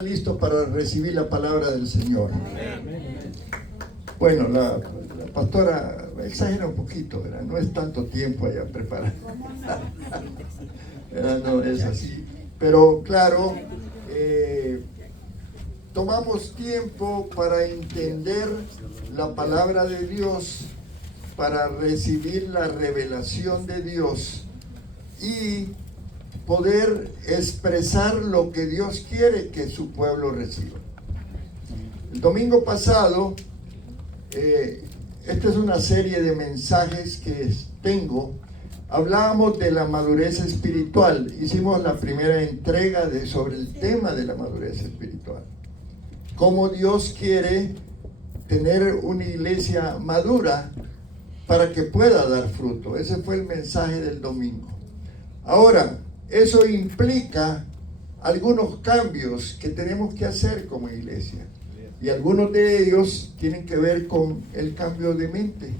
Listo para recibir la palabra del Señor. Bueno, la pastora exagera un poquito, ¿verdad? No es tanto tiempo allá preparar. No es así. Pero claro, tomamos tiempo para entender la palabra de Dios, para recibir la revelación de Dios y poder expresar lo que Dios quiere que su pueblo reciba. El domingo pasado, esta es una serie de mensajes que tengo. Hablábamos de la madurez espiritual. Hicimos la primera entrega sobre el tema de la madurez espiritual. Cómo Dios quiere tener una iglesia madura para que pueda dar fruto. Ese fue el mensaje del domingo. Ahora, eso implica algunos cambios que tenemos que hacer como iglesia. Y algunos de ellos tienen que ver con el cambio de mente,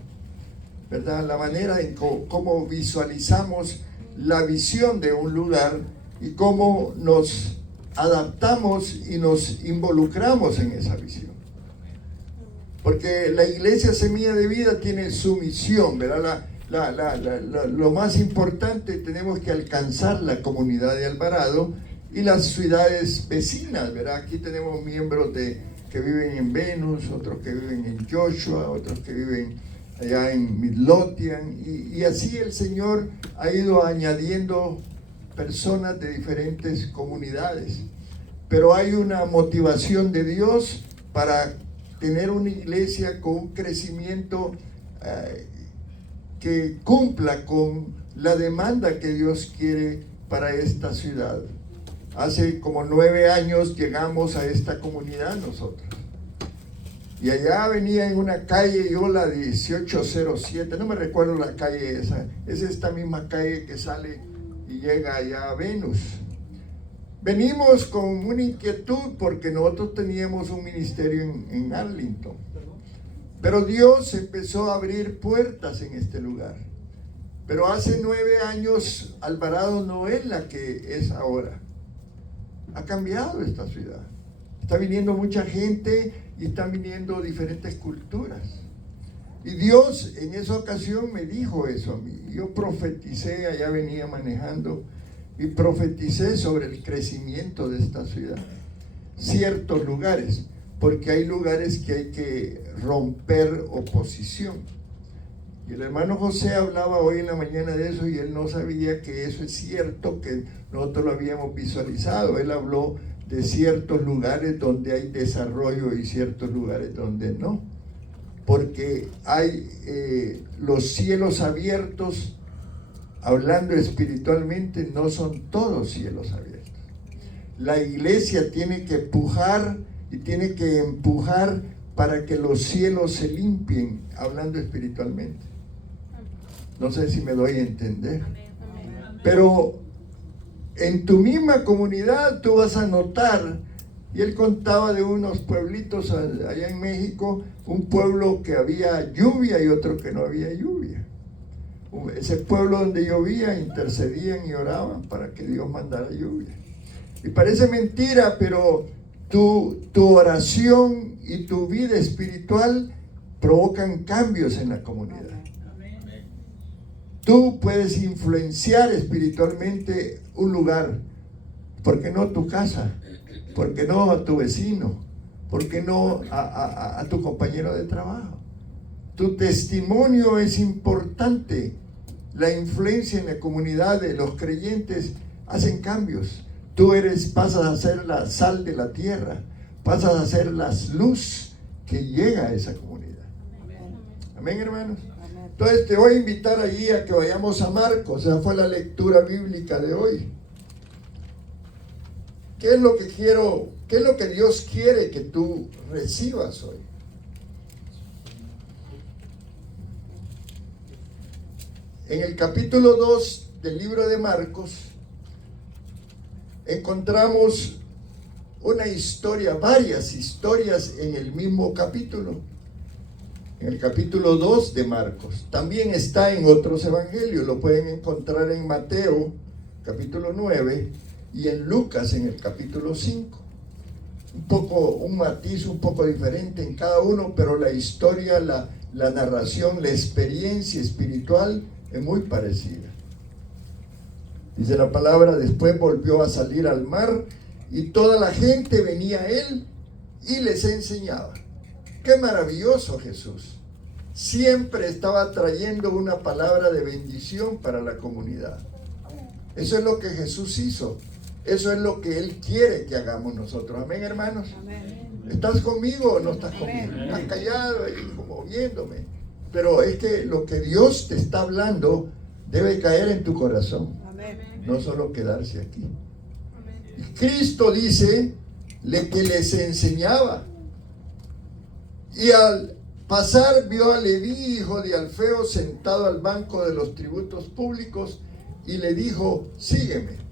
¿verdad? La manera en cómo visualizamos la visión de un lugar y cómo nos adaptamos y nos involucramos en esa visión. Porque la iglesia Semilla de Vida tiene su misión, ¿verdad? Lo más importante, tenemos que alcanzar la comunidad de Alvarado y las ciudades vecinas, ¿verdad? Aquí tenemos miembros que viven en Venus, otros que viven en Joshua, otros que viven allá en Midlothian, y así el Señor ha ido añadiendo personas de diferentes comunidades. Pero hay una motivación de Dios para tener una iglesia con un crecimiento que cumpla con la demanda que Dios quiere para esta ciudad. Hace como 9 años llegamos a esta comunidad nosotros. Y allá venía en una calle, yo la 1807, no me recuerdo la calle esa. Es esta misma calle que sale y llega allá a Venus. Venimos con una inquietud porque nosotros teníamos un ministerio en Arlington. Pero Dios empezó a abrir puertas en este lugar. Pero hace 9 años Alvarado no es la que es ahora. Ha cambiado esta ciudad. Está viniendo mucha gente y están viniendo diferentes culturas. Y Dios en esa ocasión me dijo eso a mí. Yo profeticé, allá venía manejando, y profeticé sobre el crecimiento de esta ciudad. Ciertos lugares, porque hay lugares que hay que romper oposición. Y el hermano José hablaba hoy en la mañana de eso y él no sabía que eso es cierto, que nosotros lo habíamos visualizado. Él habló de ciertos lugares donde hay desarrollo y ciertos lugares donde no. Porque hay los cielos abiertos, hablando espiritualmente, no son todos cielos abiertos. La iglesia tiene que pujar y tiene que empujar para que los cielos se limpien, hablando espiritualmente. No sé si me doy a entender. Pero en tu misma comunidad tú vas a notar, y él contaba de unos pueblitos allá en México, un pueblo que había lluvia y otro que no había lluvia. Ese pueblo donde llovía intercedían y oraban para que Dios mandara lluvia. Y parece mentira, pero tu oración y tu vida espiritual provocan cambios en la comunidad. Tú puedes influenciar espiritualmente un lugar. ¿Por qué no tu casa? ¿Por qué no a tu vecino? ¿Por qué no a tu compañero de trabajo? Tu testimonio es importante. La influencia en la comunidad de los creyentes hacen cambios. Tú pasas a ser la sal de la tierra, pasas a ser la luz que llega a esa comunidad. Amén, hermanos. Entonces te voy a invitar allí a que vayamos a Marcos. Esa fue la lectura bíblica de hoy. ¿Qué es lo que Dios quiere que tú recibas hoy? En el capítulo 2 del libro de Marcos encontramos una historia, varias historias en el mismo capítulo. En el capítulo 2 de Marcos. También está en otros evangelios. Lo pueden encontrar en Mateo, capítulo 9, y en Lucas, en el capítulo 5. un matiz un poco diferente en cada uno, pero la historia, la narración, la experiencia espiritual es muy parecida. Dice la palabra, después volvió a salir al mar y toda la gente venía a él y les enseñaba. ¡Qué maravilloso Jesús! Siempre estaba trayendo una palabra de bendición para la comunidad. Eso es lo que Jesús hizo. Eso es lo que Él quiere que hagamos nosotros. Amén, hermanos. Amén. ¿Estás conmigo o no estás conmigo? Amén. Estás callado ahí como viéndome. Pero es que lo que Dios te está hablando debe caer en tu corazón. Amén. No solo quedarse aquí. Amén. Cristo dice que les enseñaba. Y al pasar vio a Leví, hijo de Alfeo, sentado al banco de los tributos públicos y le dijo, sígueme.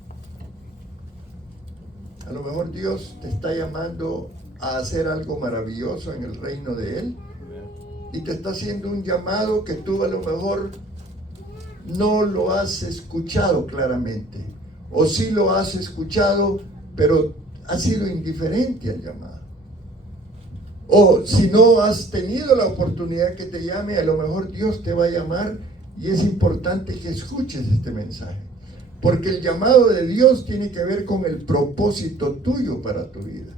A lo mejor Dios te está llamando a hacer algo maravilloso en el reino de Él y te está haciendo un llamado que tú a lo mejor no lo has escuchado claramente, o sí lo has escuchado pero has sido indiferente al llamado, o si no has tenido la oportunidad que te llame, a lo mejor Dios te va a llamar y es importante que escuches este mensaje. Porque el llamado de Dios tiene que ver con el propósito tuyo para tu vida.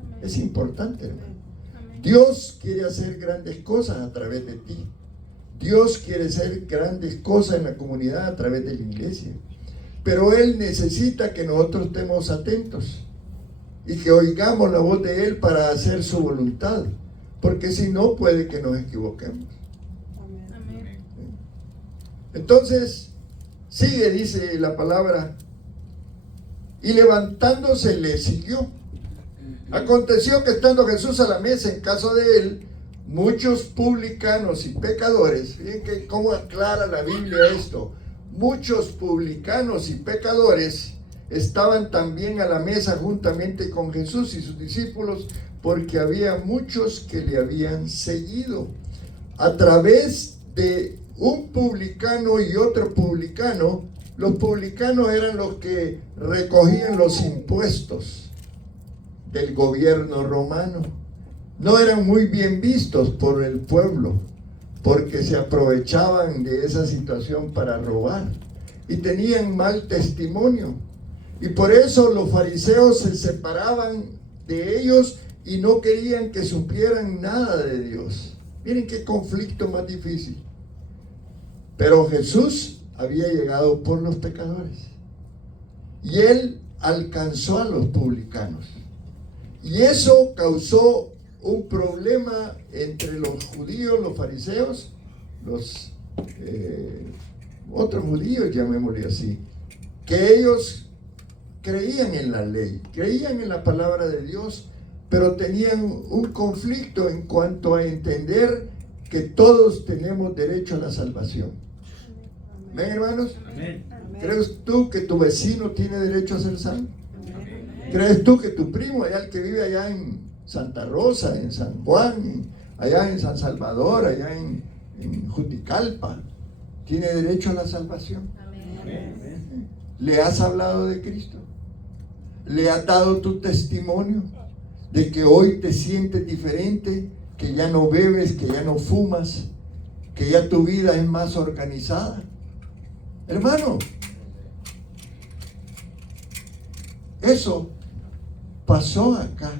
Amén. Es importante, hermano. Amén. Dios quiere hacer grandes cosas a través de ti. Dios quiere hacer grandes cosas en la comunidad a través de la iglesia. Pero Él necesita que nosotros estemos atentos y que oigamos la voz de Él para hacer su voluntad. Porque si no, puede que nos equivoquemos. Amén. Entonces, sigue, dice la palabra, y levantándose le siguió. Aconteció que estando Jesús a la mesa en casa de él, muchos publicanos y pecadores, fíjense que cómo aclara la Biblia esto, muchos publicanos y pecadores estaban también a la mesa juntamente con Jesús y sus discípulos, porque había muchos que le habían seguido. A través de un publicano y otro publicano, los publicanos eran los que recogían los impuestos del gobierno romano. No eran muy bien vistos por el pueblo, porque se aprovechaban de esa situación para robar y tenían mal testimonio. Y por eso los fariseos se separaban de ellos y no querían que supieran nada de Dios. Miren qué conflicto más difícil. Pero Jesús había llegado por los pecadores y Él alcanzó a los publicanos. Y eso causó un problema entre los judíos, los fariseos, los otros judíos, llamémosle así, que ellos creían en la ley, creían en la palabra de Dios, pero tenían un conflicto en cuanto a entender que todos tenemos derecho a la salvación. ¿Amén, hermanos? Amén. ¿Crees tú que tu vecino tiene derecho a ser salvo? Amén. ¿Crees tú que tu primo, allá el que vive allá en Santa Rosa, en San Juan, allá en San Salvador, allá en Juticalpa, tiene derecho a la salvación? Amén. ¿Le has hablado de Cristo? ¿Le has dado tu testimonio de que hoy te sientes diferente, que ya no bebes, que ya no fumas, que ya tu vida es más organizada? Hermano, eso pasó acá.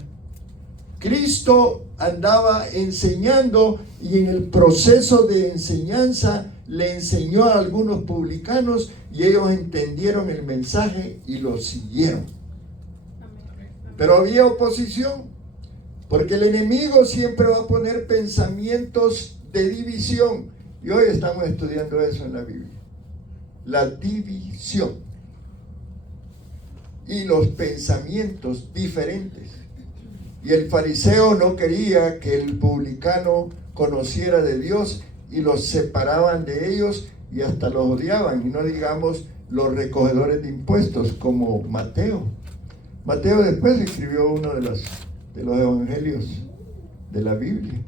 Cristo andaba enseñando y en el proceso de enseñanza le enseñó a algunos publicanos y ellos entendieron el mensaje y lo siguieron. Pero había oposición, porque el enemigo siempre va a poner pensamientos de división. Y hoy estamos estudiando eso en la Biblia. La división y los pensamientos diferentes. Y el fariseo no quería que el publicano conociera de Dios y los separaban de ellos y hasta los odiaban. Y no digamos los recogedores de impuestos como Mateo. Mateo después escribió uno de los evangelios de la Biblia.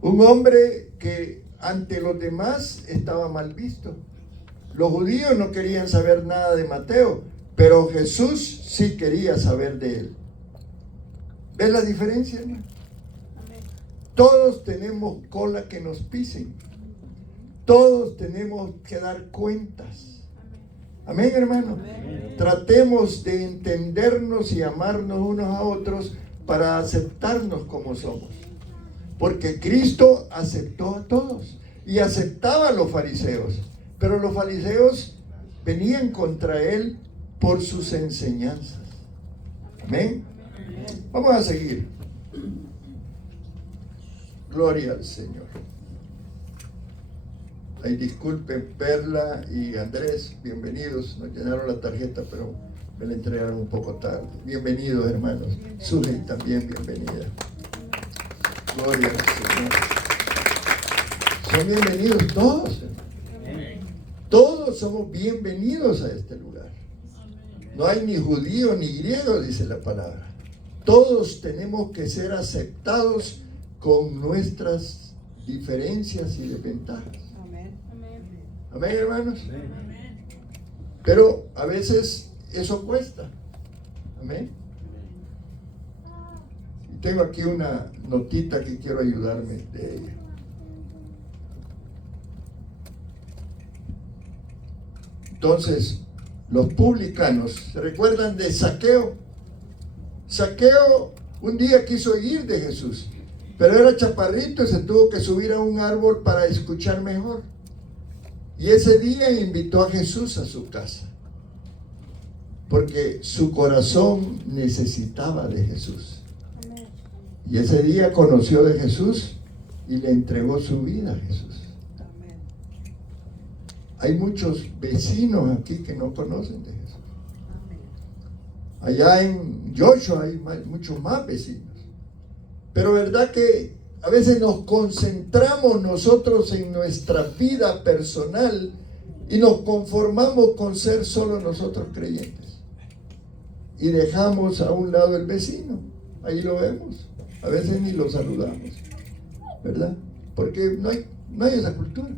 Un hombre que ante los demás estaba mal visto. Los judíos no querían saber nada de Mateo, pero Jesús sí quería saber de él. ¿Ves la diferencia, hermano? Todos tenemos cola que nos pisen. Todos tenemos que dar cuentas. Amén, hermano. Amén. Tratemos de entendernos y amarnos unos a otros para aceptarnos como somos. Porque Cristo aceptó a todos y aceptaba a los fariseos. Pero los fariseos venían contra él por sus enseñanzas. Amén. Vamos a seguir. Gloria al Señor. Ay, disculpen, Perla y Andrés, bienvenidos. Nos llenaron la tarjeta, pero me la entregaron un poco tarde. Bienvenidos, hermanos. Suji también, bienvenida. Gloria al Señor. Son bienvenidos todos, hermanos. Todos somos bienvenidos a este lugar. No hay ni judío ni griego, dice la palabra. Todos tenemos que ser aceptados con nuestras diferencias y desventajas. Amén, hermanos. Amén. Pero a veces eso cuesta. Amén. Y tengo aquí una notita que quiero ayudarme de ella. Entonces, los publicanos, ¿se recuerdan de Zaqueo? Zaqueo un día quiso ir de Jesús, pero era chaparrito y se tuvo que subir a un árbol para escuchar mejor. Y ese día invitó a Jesús a su casa, porque su corazón necesitaba de Jesús. Y ese día conoció de Jesús y le entregó su vida a Jesús. Hay muchos vecinos aquí que no conocen de Jesús. Allá en Joshua hay muchos más vecinos. Pero verdad que a veces nos concentramos nosotros en nuestra vida personal y nos conformamos con ser solo nosotros creyentes. Y dejamos a un lado el vecino. Ahí lo vemos. A veces ni lo saludamos. ¿Verdad? Porque no hay esa cultura.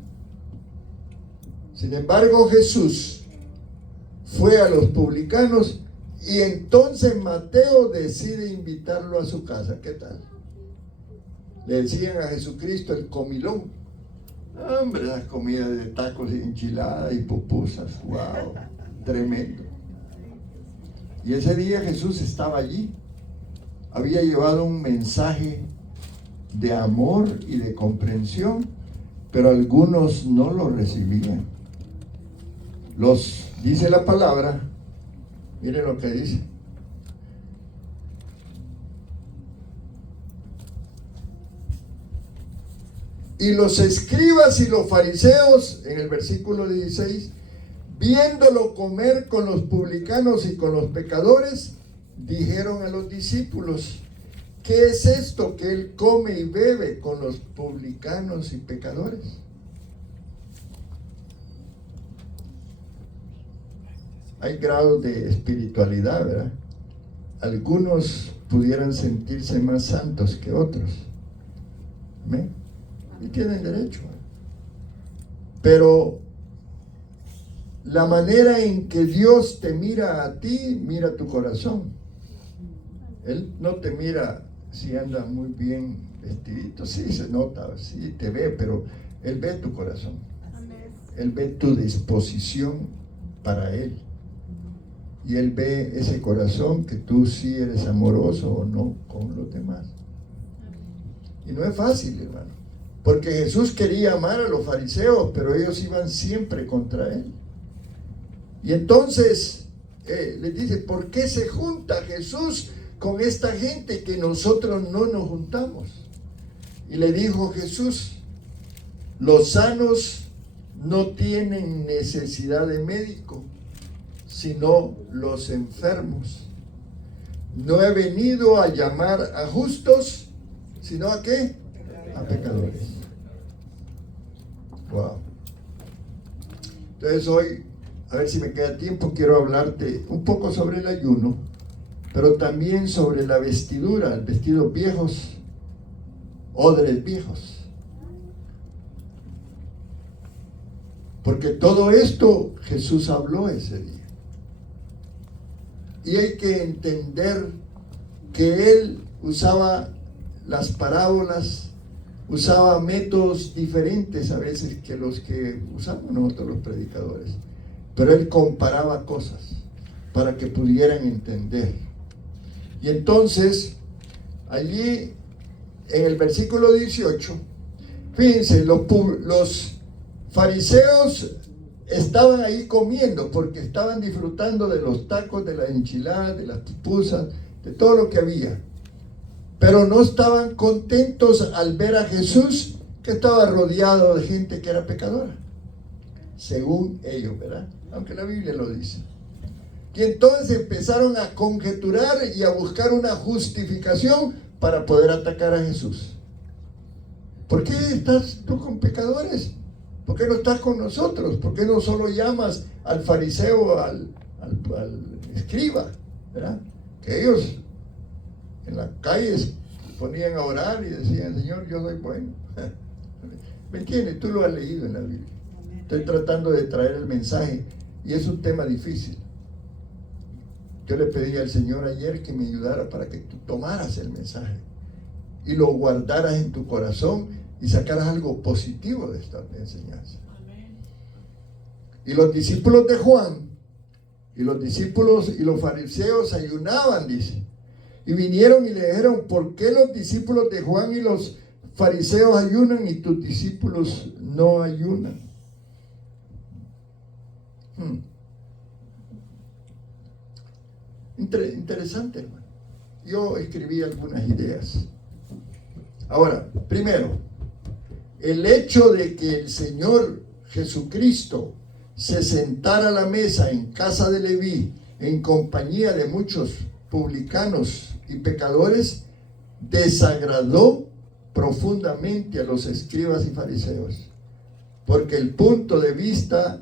Sin embargo, Jesús fue a los publicanos y entonces Mateo decide invitarlo a su casa. ¿Qué tal? Le decían a Jesucristo el comilón. Hombre, las comidas de tacos y enchiladas y pupusas. ¡Wow! Tremendo. Y ese día Jesús estaba allí. Había llevado un mensaje de amor y de comprensión, pero algunos no lo recibían. Dice la palabra, miren lo que dice. Y los escribas y los fariseos, en el versículo 16, viéndolo comer con los publicanos y con los pecadores, dijeron a los discípulos: ¿qué es esto que él come y bebe con los publicanos y pecadores? Hay grados de espiritualidad, ¿verdad? Algunos pudieran sentirse más santos que otros. ¿Amén? Y tienen derecho. Pero la manera en que Dios te mira a ti, mira tu corazón. Él no te mira si andas muy bien vestidito. Sí, se nota, sí, te ve, pero Él ve tu corazón. Él ve tu disposición para Él. Y Él ve ese corazón que tú sí eres amoroso o no con los demás. Y no es fácil, hermano. Porque Jesús quería amar a los fariseos, pero ellos iban siempre contra Él. Y entonces les dice: ¿por qué se junta Jesús con esta gente que nosotros no nos juntamos? Y le dijo Jesús: los sanos no tienen necesidad de médico, sino los enfermos. No he venido a llamar a justos, sino ¿a qué? A pecadores. Wow. Entonces hoy, a ver si me queda tiempo, quiero hablarte un poco sobre el ayuno, pero también sobre la vestidura, vestidos viejos, odres viejos. Porque todo esto Jesús habló ese día. Y hay que entender que Él usaba las parábolas, usaba métodos diferentes a veces que los que usamos nosotros los predicadores. Pero él comparaba cosas para que pudieran entender. Y entonces, allí en el versículo 18, fíjense, los fariseos estaban ahí comiendo porque estaban disfrutando de los tacos, de las enchiladas, de las pupusas, de todo lo que había. Pero no estaban contentos al ver a Jesús, que estaba rodeado de gente que era pecadora, según ellos, ¿verdad? Aunque la Biblia lo dice. Y entonces empezaron a conjeturar y a buscar una justificación para poder atacar a Jesús. ¿Por qué estás tú con pecadores? ¿Por qué no estás con nosotros? ¿Por qué no solo llamas al fariseo, al escriba? ¿Verdad? Que ellos en las calles ponían a orar y decían, Señor, yo soy bueno. ¿Me entiendes? Tú lo has leído en la Biblia. Estoy tratando de traer el mensaje y es un tema difícil. Yo le pedí al Señor ayer que me ayudara para que tú tomaras el mensaje y lo guardaras en tu corazón y sacaras algo positivo de esta enseñanza. Y los discípulos de Juan y los discípulos y los fariseos ayunaban, dice. Y vinieron y le dijeron, ¿por qué los discípulos de Juan y los fariseos ayunan y tus discípulos no ayunan? Interesante, hermano. Yo escribí algunas ideas. Ahora, primero, el hecho de que el Señor Jesucristo se sentara a la mesa en casa de Leví en compañía de muchos publicanos y pecadores desagradó profundamente a los escribas y fariseos, porque el punto de vista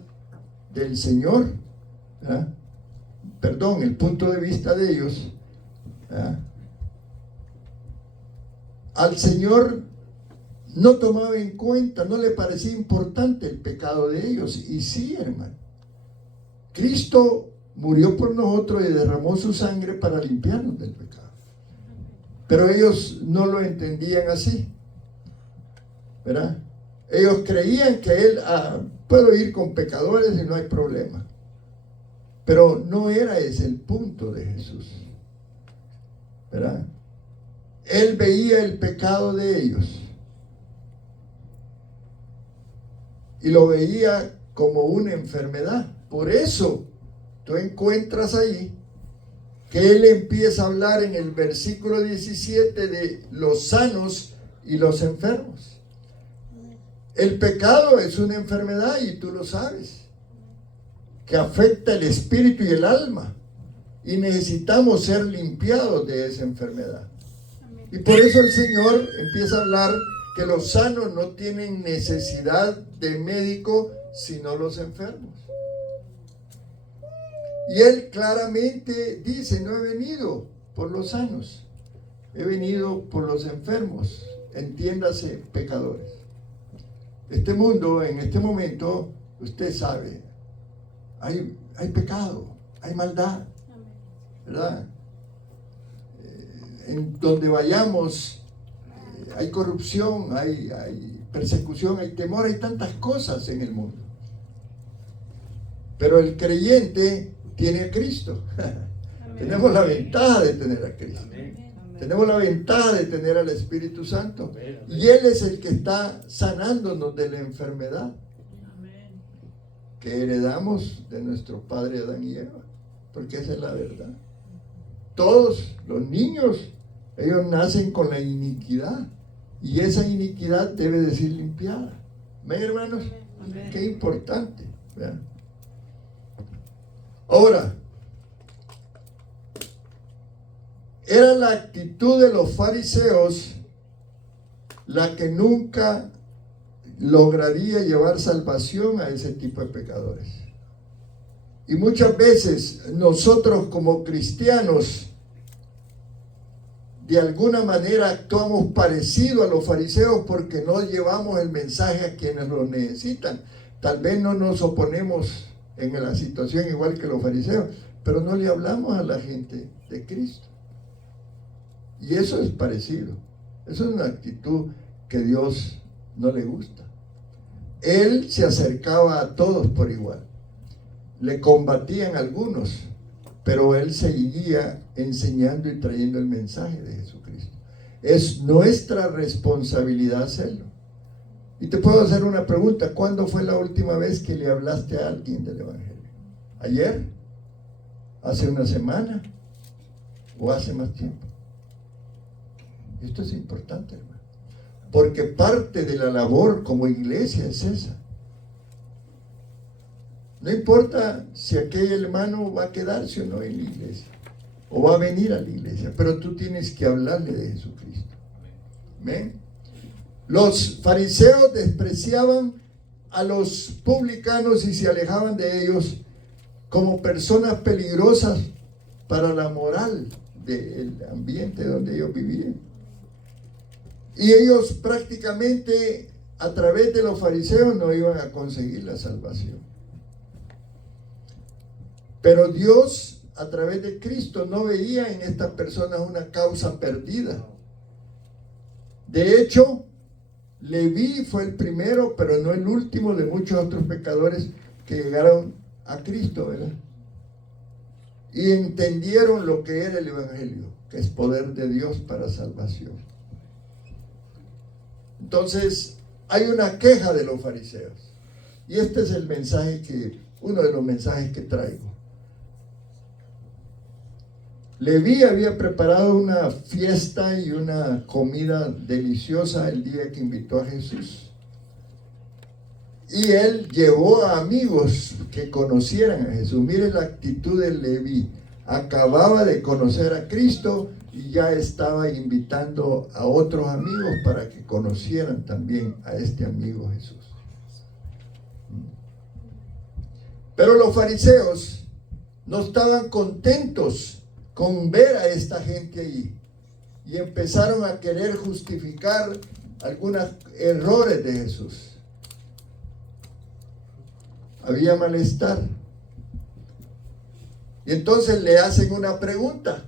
del Señor, ¿verdad? El punto de vista de ellos, ¿verdad? Al Señor no tomaba en cuenta, no le parecía importante el pecado de ellos. Y sí, hermano, Cristo murió por nosotros y derramó su sangre para limpiarnos del pecado. Pero ellos no lo entendían así, ¿verdad? Ellos creían que Él, puedo ir con pecadores y no hay problema. Pero no era ese el punto de Jesús, ¿verdad? Él veía el pecado de ellos y lo veía como una enfermedad. Por eso tú encuentras ahí que Él empieza a hablar en el versículo 17 de los sanos y los enfermos. El pecado es una enfermedad y tú lo sabes, que afecta el espíritu y el alma, y necesitamos ser limpiados de esa enfermedad. Y por eso el Señor empieza a hablar que los sanos no tienen necesidad de médico, sino los enfermos. Y Él claramente dice, no he venido por los sanos, he venido por los enfermos, entiéndase, pecadores. Este mundo, en este momento, usted sabe, hay pecado, hay maldad, ¿verdad? En donde vayamos hay corrupción, hay persecución, hay temor, hay tantas cosas en el mundo. Pero el creyente tiene a Cristo. Tenemos la ventaja de tener a Cristo. Tenemos la ventaja de tener al Espíritu Santo. Y Él es el que está sanándonos de la enfermedad que heredamos de nuestro padre Adán y Eva. Porque esa es la verdad. Todos los niños, ellos nacen con la iniquidad. Y esa iniquidad debe de ser limpiada. ¿Ven, hermanos? Amén. Qué importante. ¿Vean? Ahora, era la actitud de los fariseos la que nunca lograría llevar salvación a ese tipo de pecadores. Y muchas veces nosotros como cristianos de alguna manera actuamos parecido a los fariseos porque no llevamos el mensaje a quienes lo necesitan. Tal vez no nos oponemos en la situación igual que los fariseos, pero no le hablamos a la gente de Cristo. Y eso es parecido. Eso es una actitud que Dios no le gusta. Él se acercaba a todos por igual. Le combatían algunos, pero él seguía enseñando y trayendo el mensaje de Jesucristo. Es nuestra responsabilidad hacerlo. Y te puedo hacer una pregunta: ¿cuándo fue la última vez que le hablaste a alguien del Evangelio? ¿Ayer? ¿Hace una semana? ¿O hace más tiempo? Esto es importante, hermano, porque parte de la labor como iglesia es esa. No importa si aquel hermano va a quedarse o no en la iglesia, o va a venir a la iglesia, pero tú tienes que hablarle de Jesucristo. ¿Amén? Los fariseos despreciaban a los publicanos y se alejaban de ellos como personas peligrosas para la moral del ambiente donde ellos vivían. Y ellos prácticamente a través de los fariseos no iban a conseguir la salvación. Pero Dios, a través de Cristo, no veía en estas personas una causa perdida. De hecho, Leví fue el primero, pero no el último de muchos otros pecadores que llegaron a Cristo, ¿verdad? Y entendieron lo que era el Evangelio, que es poder de Dios para salvación. Entonces, hay una queja de los fariseos. Y este es el mensaje uno de los mensajes que traigo. Leví había preparado una fiesta y una comida deliciosa el día que invitó a Jesús. Y él llevó a amigos que conocieran a Jesús. Mire la actitud de Leví. Acababa de conocer a Cristo y ya estaba invitando a otros amigos para que conocieran también a este amigo Jesús. Pero los fariseos no estaban contentos con ver a esta gente ahí y empezaron a querer justificar algunos errores de Jesús. Había malestar. Y entonces le hacen una pregunta: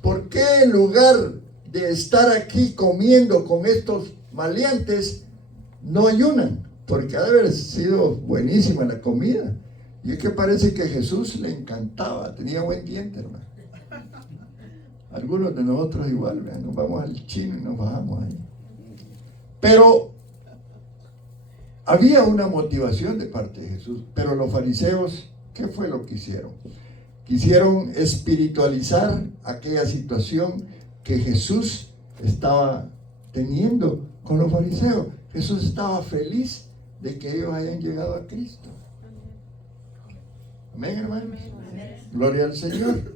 ¿por qué en lugar de estar aquí comiendo con estos maleantes no ayunan? Porque ha de haber sido buenísima la comida. Y es que parece que a Jesús le encantaba, tenía buen diente, hermano. Algunos de nosotros igual, ¿verdad? Nos vamos al chino y nos bajamos ahí. Pero había una motivación de parte de Jesús. Pero los fariseos, ¿qué fue lo que hicieron? Quisieron espiritualizar aquella situación que Jesús estaba teniendo con los fariseos. Jesús estaba feliz de que ellos hayan llegado a Cristo. Amén, hermanos. Gloria al Señor.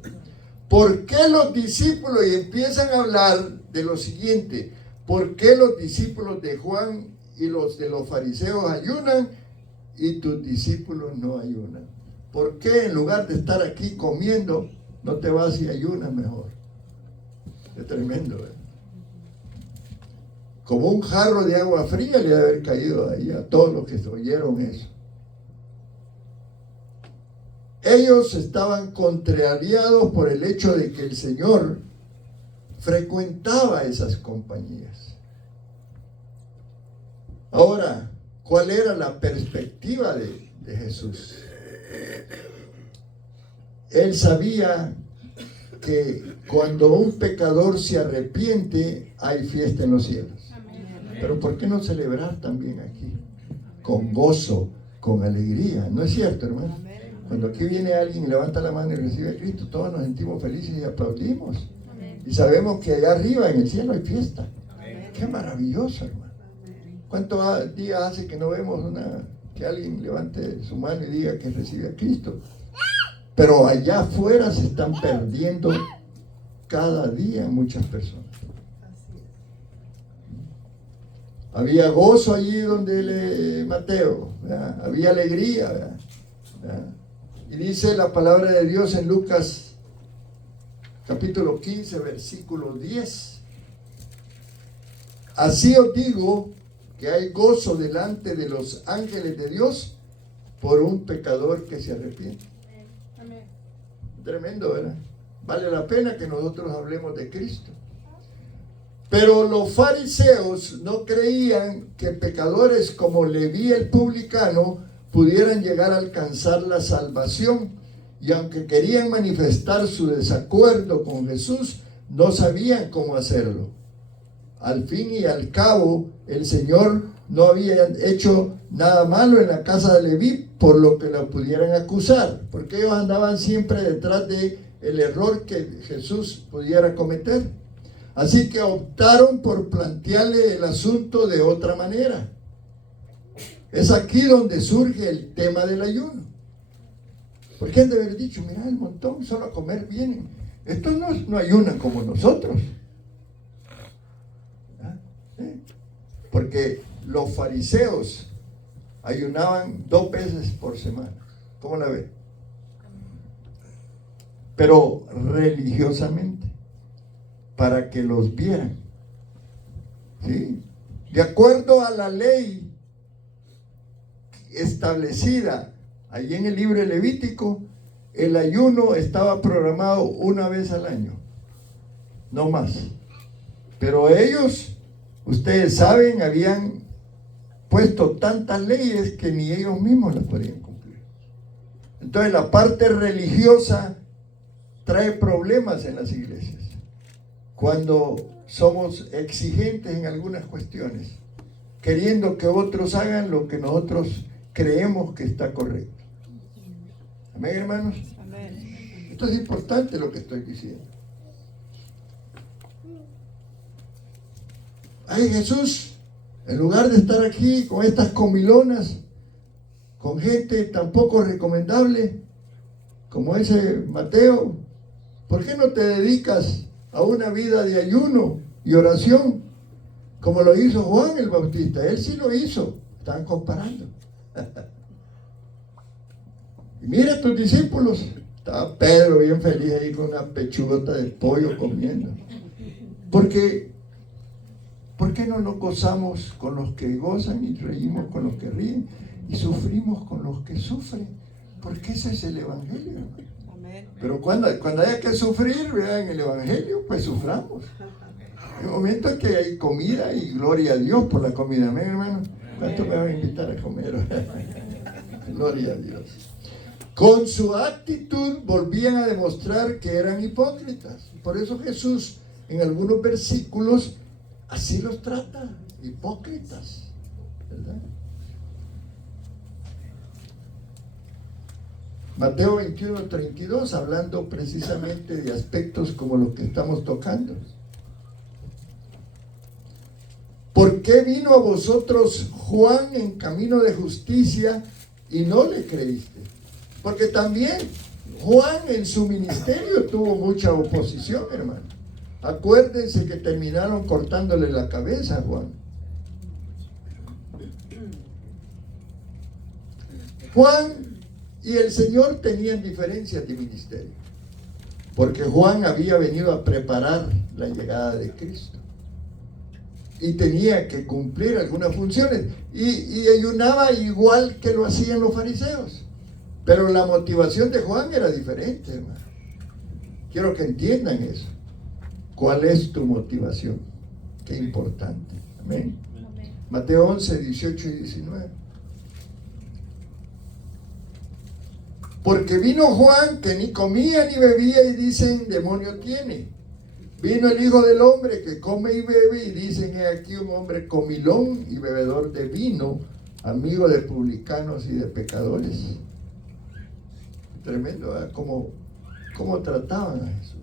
¿Por qué los discípulos, y empiezan a hablar de lo siguiente, por qué los discípulos de Juan y los de los fariseos ayunan y tus discípulos no ayunan? ¿Por qué en lugar de estar aquí comiendo, no te vas y ayunas mejor? Es tremendo, ¿eh? Como un jarro de agua fría le ha de haber caído ahí a todos los que oyeron eso. Ellos estaban contrariados por el hecho de que el Señor frecuentaba esas compañías. Ahora, ¿cuál era la perspectiva de Jesús? Él sabía que cuando un pecador se arrepiente, hay fiesta en los cielos. Pero ¿por qué no celebrar también aquí? Con gozo, con alegría. ¿No es cierto, hermano? Cuando aquí viene alguien y levanta la mano y recibe a Cristo, todos nos sentimos felices y aplaudimos. Y sabemos que allá arriba en el cielo hay fiesta. Qué maravilloso, hermano. ¿Cuántos días hace que no vemos que alguien levante su mano y diga que recibe a Cristo? Pero allá afuera se están perdiendo cada día muchas personas. Había gozo allí donde Mateo, ¿verdad? Había alegría, ¿verdad? Y dice la palabra de Dios en Lucas capítulo 15, versículo 10. Así os digo que hay gozo delante de los ángeles de Dios por un pecador que se arrepiente. Tremendo, ¿verdad? vale la pena que nosotros hablemos de Cristo. Pero los fariseos no creían que pecadores como Leví el publicano pudieran llegar a alcanzar la salvación. Y aunque querían manifestar su desacuerdo con Jesús, no sabían cómo hacerlo. Al fin y al cabo, el Señor no había hecho nada malo en la casa de Leví por lo que lo pudieran acusar, porque ellos andaban siempre detrás de el error que Jesús pudiera cometer. Así que optaron por plantearle el asunto de otra manera. Es aquí donde surge el tema del ayuno. Porque han de haber dicho, mira el montón, solo a comer vienen. Estos no ayunan como nosotros. Porque los fariseos ayunaban 2 veces por semana. ¿Cómo la ve? Pero religiosamente, para que los vieran. ¿Sí? De acuerdo a la ley establecida allí en el libro de Levítico, el ayuno estaba programado 1 vez al año, no más. Pero ellos, ustedes saben, habían puesto tantas leyes que ni ellos mismos las podían cumplir. Entonces la parte religiosa trae problemas en las iglesias cuando somos exigentes en algunas cuestiones, queriendo que otros hagan lo que nosotros creemos que está correcto. Amén, hermanos. Amén. Esto es importante lo que estoy diciendo. Ay, Jesús, en lugar de estar aquí con estas comilonas, con gente tan poco recomendable como ese Mateo, ¿por qué no te dedicas a una vida de ayuno y oración como lo hizo Juan el Bautista? Él sí lo hizo. Están comparando. Y mira tus discípulos. Estaba Pedro bien feliz ahí con una pechugota de pollo comiendo. ¿Por qué no nos gozamos con los que gozan y reímos con los que ríen y sufrimos con los que sufren? Porque ese es el Evangelio, hermano. Pero cuando haya que sufrir, vean, en el Evangelio, pues suframos. Hay momentos que hay comida y gloria a Dios por la comida. Amén, hermano. ¿Cuánto me van a invitar a comer? Gloria a Dios. Con su actitud volvían a demostrar que eran hipócritas. Por eso Jesús en algunos versículos así los trata, hipócritas, ¿verdad? Mateo 21:32, hablando precisamente de aspectos como los que estamos tocando. ¿Por qué vino a vosotros Juan en camino de justicia y no le creíste? Porque también Juan en su ministerio tuvo mucha oposición, hermano. Acuérdense que terminaron cortándole la cabeza a Juan. Juan y el Señor tenían diferencias de ministerio, porque Juan había venido a preparar la llegada de Cristo y tenía que cumplir algunas funciones y ayunaba igual que lo hacían los fariseos, pero la motivación de Juan era diferente, hermano. Quiero que entiendan eso. ¿Cuál es tu motivación? Qué importante. Amén. Amén. Mateo 11, 18 y 19. Porque vino Juan que ni comía ni bebía y dicen, demonio tiene. Vino el Hijo del Hombre que come y bebe y dicen, he aquí un hombre comilón y bebedor de vino, amigo de publicanos y de pecadores. Tremendo, ¿verdad? ¿Cómo trataban a Jesús?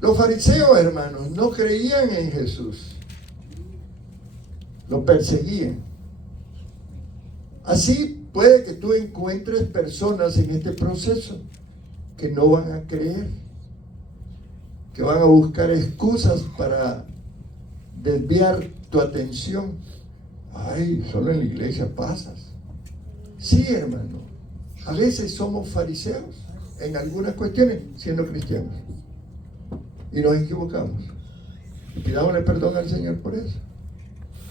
Los fariseos, hermanos, no creían en Jesús. Lo perseguían. Así puede que tú encuentres personas en este proceso que no van a creer, que van a buscar excusas para desviar tu atención. Ay, solo en la iglesia pasas. Sí, hermano, a veces somos fariseos en algunas cuestiones siendo cristianos y nos equivocamos. Y pidámosle perdón al Señor por eso.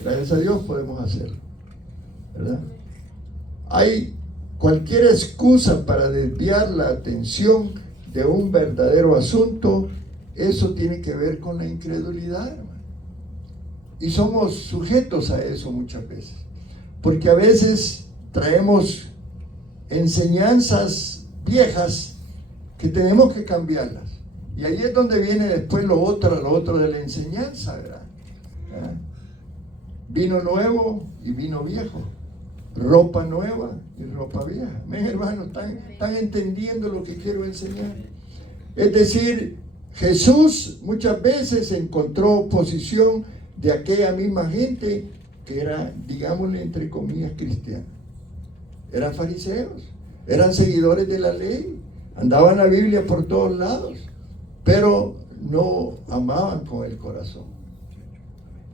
Gracias a Dios podemos hacerlo, ¿verdad? Hay cualquier excusa para desviar la atención de un verdadero asunto, eso tiene que ver con la incredulidad, hermano. Y somos sujetos a eso muchas veces, porque a veces traemos enseñanzas viejas que tenemos que cambiarlas. Y ahí es donde viene después lo otro de la enseñanza, ¿verdad? Vino nuevo y vino viejo, ropa nueva y ropa vieja. Mis hermanos, ¿están entendiendo lo que quiero enseñar? Es decir, Jesús muchas veces encontró oposición de aquella misma gente que era, digámosle entre comillas, cristiana. Eran fariseos, eran seguidores de la ley, andaban la Biblia por todos lados, pero no amaban con el corazón,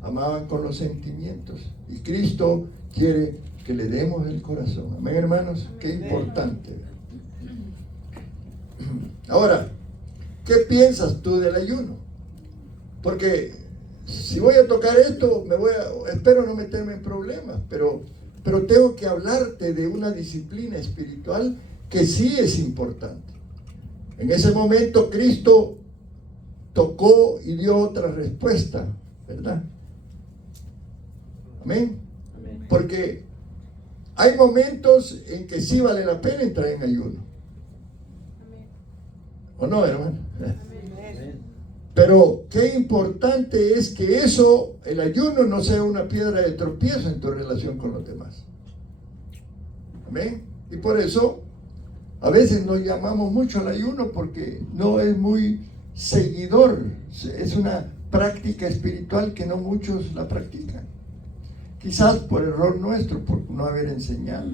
amaban con los sentimientos. Y Cristo quiere que le demos el corazón. Amén, hermanos, qué importante. Ahora, ¿qué piensas tú del ayuno? Porque si voy a tocar esto, espero no meterme en problemas, pero tengo que hablarte de una disciplina espiritual que sí es importante. En ese momento Cristo tocó y dio otra respuesta, ¿verdad? Amén. Porque hay momentos en que sí vale la pena entrar en ayuno. ¿O no, hermano? Pero qué importante es que el ayuno no sea una piedra de tropiezo en tu relación con los demás. Amén. Y por eso a veces nos llamamos mucho al ayuno porque no es muy seguidor. Es una práctica espiritual que no muchos la practican. Quizás por error nuestro, por no haber enseñado.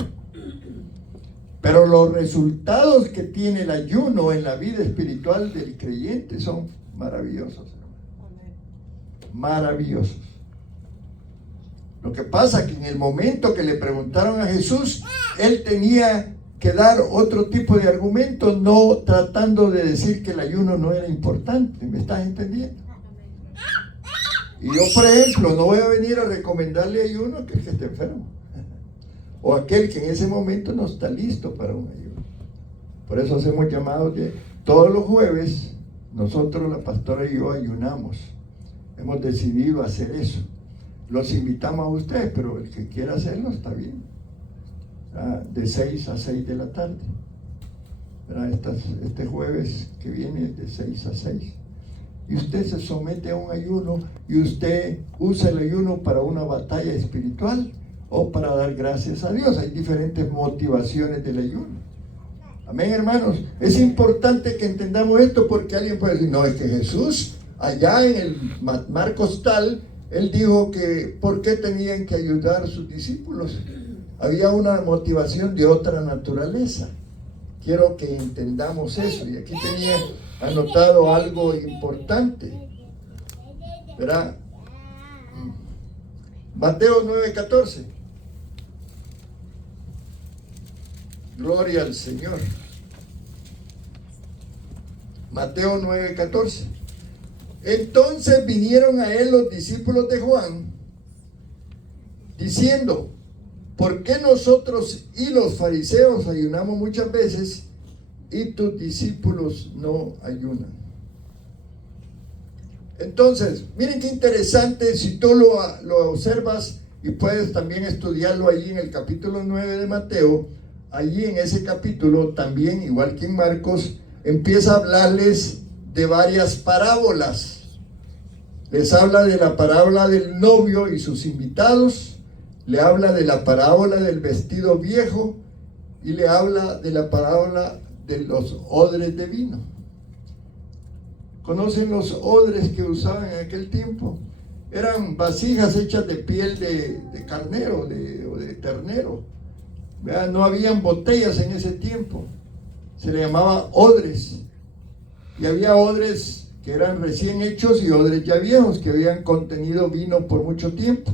Pero los resultados que tiene el ayuno en la vida espiritual del creyente son maravillosos, hermano. Maravillosos. Lo que pasa es que en el momento que le preguntaron a Jesús, él tenía que dar otro tipo de argumento, no tratando de decir que el ayuno no era importante. ¿Me estás entendiendo? Y yo, por ejemplo, no voy a venir a recomendarle ayuno a aquel que esté enfermo, o aquel que en ese momento no está listo para un ayuno. Por eso hacemos llamados de todos los jueves. Nosotros, la pastora y yo, ayunamos. Hemos decidido hacer eso. Los invitamos a ustedes, pero el que quiera hacerlo está bien. De 6 a 6 de la tarde. Este jueves que viene es de 6 a 6. Y usted se somete a un ayuno y usted usa el ayuno para una batalla espiritual o para dar gracias a Dios. Hay diferentes motivaciones del ayuno. Amén, hermanos. Es importante que entendamos esto porque alguien puede decir, no, es que Jesús, allá en el Marcos tal, él dijo que ¿por qué tenían que ayudar a sus discípulos? Había una motivación de otra naturaleza. Quiero que entendamos eso. Y aquí tenía anotado algo importante, ¿verdad? Mateo 9:14. Gloria al Señor. Mateo 9:14. Entonces vinieron a él los discípulos de Juan, diciendo, ¿por qué nosotros y los fariseos ayunamos muchas veces y tus discípulos no ayunan? Entonces, miren qué interesante, si tú lo observas y puedes también estudiarlo allí en el capítulo 9 de Mateo. Allí en ese capítulo también, igual que en Marcos, empieza a hablarles de varias parábolas. Les habla de la parábola del novio y sus invitados, le habla de la parábola del vestido viejo y le habla de la parábola de los odres de vino. ¿Conocen los odres que usaban en aquel tiempo? Eran vasijas hechas de piel de carnero o de ternero. ¿Vean? No habían botellas en ese tiempo. Se le llamaba odres. Y había odres que eran recién hechos y odres ya viejos que habían contenido vino por mucho tiempo.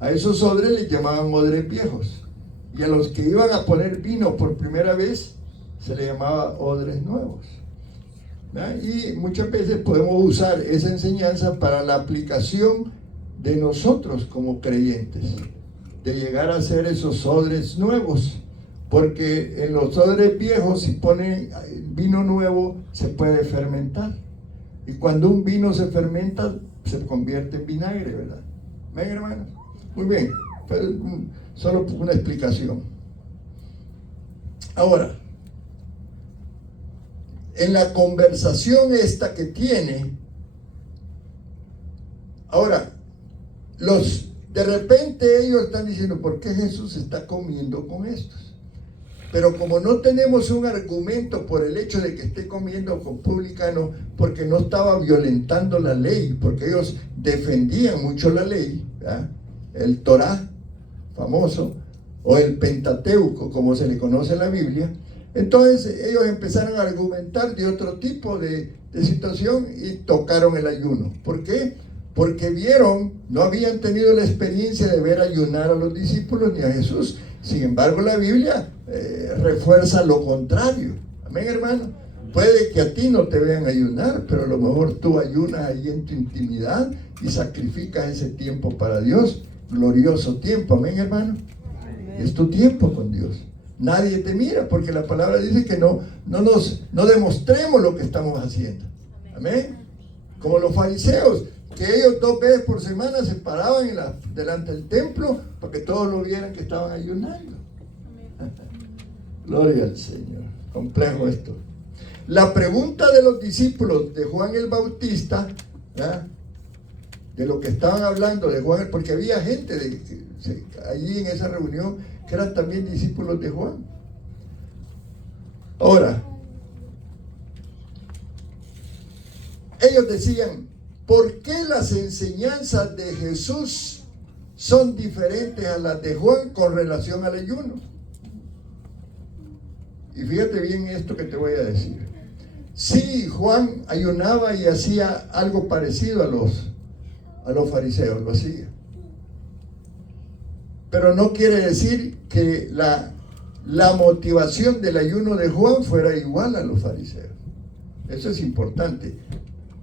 A esos odres les llamaban odres viejos. Y a los que iban a poner vino por primera vez se le llamaba odres nuevos. ¿Verdad? Y muchas veces podemos usar esa enseñanza para la aplicación de nosotros como creyentes, de llegar a ser esos odres nuevos Porque en los odres viejos, si ponen vino nuevo, se puede fermentar. Y cuando un vino se fermenta, se convierte en vinagre, ¿verdad? ¿Ven, hermanos? Muy bien, pero solo una explicación. Ahora, en la conversación esta que tiene, ahora, de repente ellos están diciendo, ¿por qué Jesús está comiendo con estos? Pero como no tenemos un argumento por el hecho de que esté comiendo con publicanos, porque no estaba violentando la ley, porque ellos defendían mucho la ley, ¿verdad? El Torá famoso, o el Pentateuco, como se le conoce en la Biblia. Entonces ellos empezaron a argumentar de otro tipo de situación y tocaron el ayuno. ¿Por qué? Porque vieron, no habían tenido la experiencia de ver ayunar a los discípulos ni a Jesús. Sin embargo, la Biblia refuerza lo contrario. Amén, hermano. Puede que a ti no te vean ayunar, pero a lo mejor tú ayunas ahí en tu intimidad y sacrificas ese tiempo para Dios. Glorioso tiempo. Amén, hermano. Amén. Es tu tiempo con Dios. Nadie te mira, porque la palabra dice que no demostremos lo que estamos haciendo. Amén. Como los fariseos, que ellos 2 veces por semana se paraban delante del templo para que todos lo vieran que estaban ayunando. Gloria al Señor. Complejo esto. La pregunta de los discípulos de Juan el Bautista, ¿verdad?, de lo que estaban hablando de Juan, porque había gente allí en esa reunión que eran también discípulos de Juan. Ahora, ellos decían, ¿por qué las enseñanzas de Jesús son diferentes a las de Juan con relación al ayuno? Y fíjate bien esto que te voy a decir. Sí, Juan ayunaba y hacía algo parecido a los fariseos, lo hacía. Pero no quiere decir que la motivación del ayuno de Juan fuera igual a los fariseos. Eso es importante.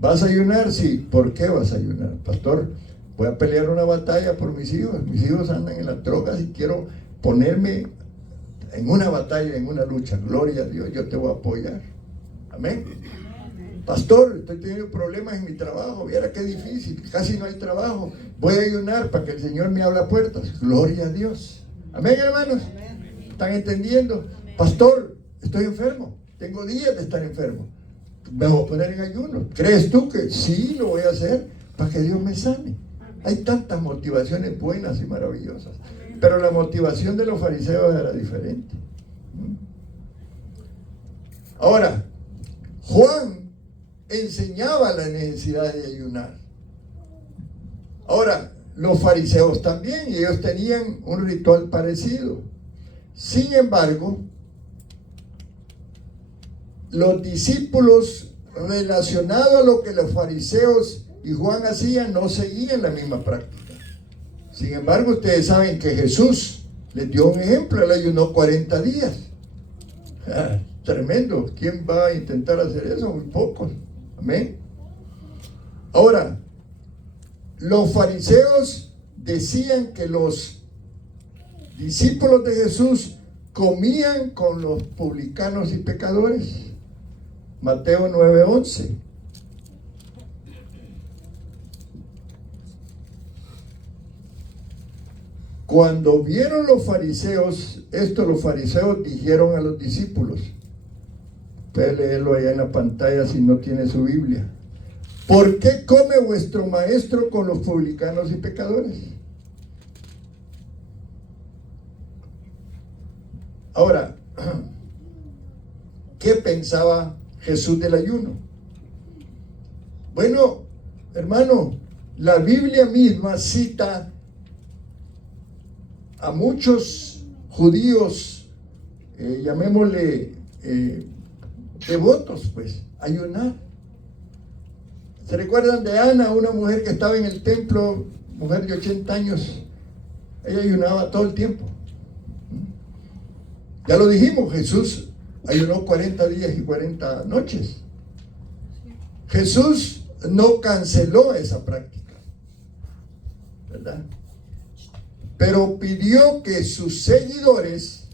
¿Vas a ayunar? Sí. ¿Por qué vas a ayunar? Pastor, voy a pelear una batalla por mis hijos. Mis hijos andan en las drogas y quiero ponerme en una batalla, en una lucha. Gloria a Dios, yo te voy a apoyar. Amén. Pastor, estoy teniendo problemas en mi trabajo. Viera qué difícil, casi no hay trabajo. Voy a ayunar para que el Señor me abra puertas. Gloria a Dios. Amén, hermanos. ¿Están entendiendo? Pastor, estoy enfermo. Tengo días de estar enfermo. Me voy a poner en ayuno. ¿Crees tú que sí lo voy a hacer para que Dios me sane? Hay tantas motivaciones buenas y maravillosas. Pero la motivación de los fariseos era diferente. Ahora, Juan enseñaba la necesidad de ayunar. Ahora, los fariseos también, y ellos tenían un ritual parecido. Sin embargo, los discípulos, relacionados a lo que los fariseos y Juan hacían, no seguían la misma práctica. Sin embargo, ustedes saben que Jesús les dio un ejemplo. Él ayunó 40 días. Tremendo. ¿Quién va a intentar hacer eso? Muy pocos. Amén. Ahora, los fariseos decían que los discípulos de Jesús comían con los publicanos y pecadores. Mateo 9:11. Cuando vieron los fariseos esto, los fariseos dijeron a los discípulos, puede leerlo allá en la pantalla si no tiene su Biblia, ¿por qué come vuestro maestro con los publicanos y pecadores? Ahora, ¿qué pensaba Jesús del ayuno? Bueno, hermano, la Biblia misma cita a muchos judíos, llamémosle devotos, pues, ayunar. ¿Se recuerdan de Ana, una mujer que estaba en el templo, mujer de 80 años? Ella ayunaba todo el tiempo. Ya lo dijimos, Jesús ayunó 40 días y 40 noches. Jesús no canceló esa práctica, ¿verdad? Pero pidió que sus seguidores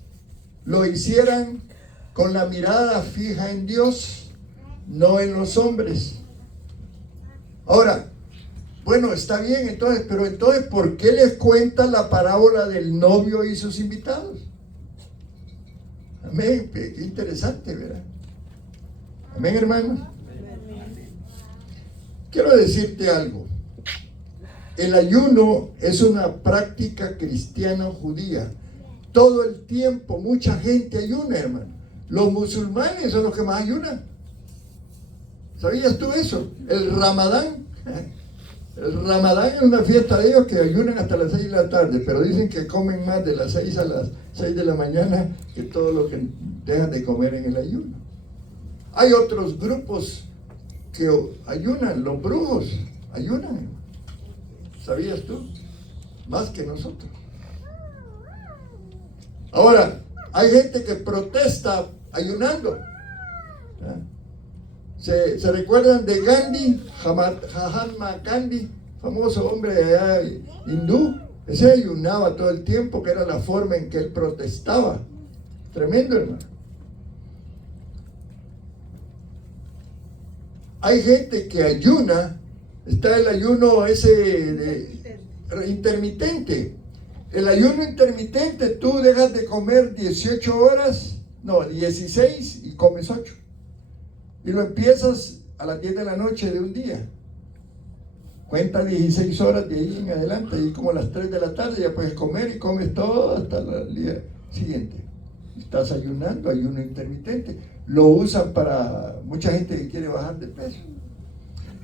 lo hicieran con la mirada fija en Dios, no en los hombres. Ahora, bueno, está bien entonces, pero entonces, ¿por qué les cuenta la parábola del novio y sus invitados? Amén, qué interesante, ¿verdad? Amén, hermanos. Quiero decirte algo. El ayuno es una práctica cristiana judía. Todo el tiempo mucha gente ayuna, hermano. Los musulmanes son los que más ayunan. ¿Sabías tú eso? El Ramadán. El Ramadán es una fiesta de ellos que ayunan hasta las 6 de la tarde, pero dicen que comen más de las 6 a las 6 de la mañana que todo lo que dejan de comer en el ayuno. Hay otros grupos que ayunan, los brujos ayunan. ¿Sabías tú? Más que nosotros. Ahora, hay gente que protesta ayunando. ¿Se recuerdan de Gandhi? Mahatma Gandhi, famoso hombre allá hindú. Ese ayunaba todo el tiempo, que era la forma en que él protestaba. Tremendo, hermano. Hay gente que ayuna. Está el ayuno intermitente. El ayuno intermitente, tú dejas de comer 18 horas, no, 16 y comes 8. Y lo empiezas a las 10 de la noche de un día. Cuenta 16 horas de ahí en adelante, y como a las 3 de la tarde ya puedes comer y comes todo hasta el día siguiente. Estás ayunando, ayuno intermitente. Lo usan para mucha gente que quiere bajar de peso.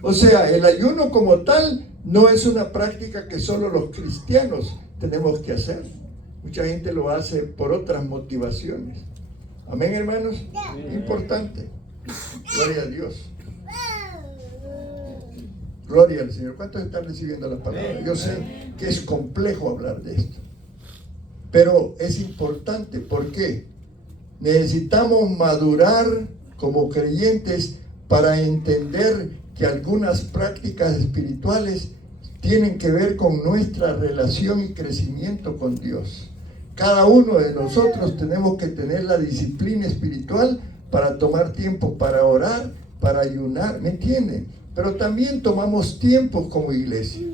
O sea, el ayuno como tal no es una práctica que solo los cristianos tenemos que hacer. Mucha gente lo hace por otras motivaciones. Amén, hermanos. Importante. Gloria a Dios. Gloria al Señor. ¿Cuántos están recibiendo la palabra? Yo sé que es complejo hablar de esto, pero es importante. ¿Por qué? Necesitamos madurar como creyentes para entender que algunas prácticas espirituales tienen que ver con nuestra relación y crecimiento con Dios. Cada uno de nosotros tenemos que tener la disciplina espiritual para tomar tiempo para orar, para ayunar, ¿me entienden? Pero también tomamos tiempos como iglesia.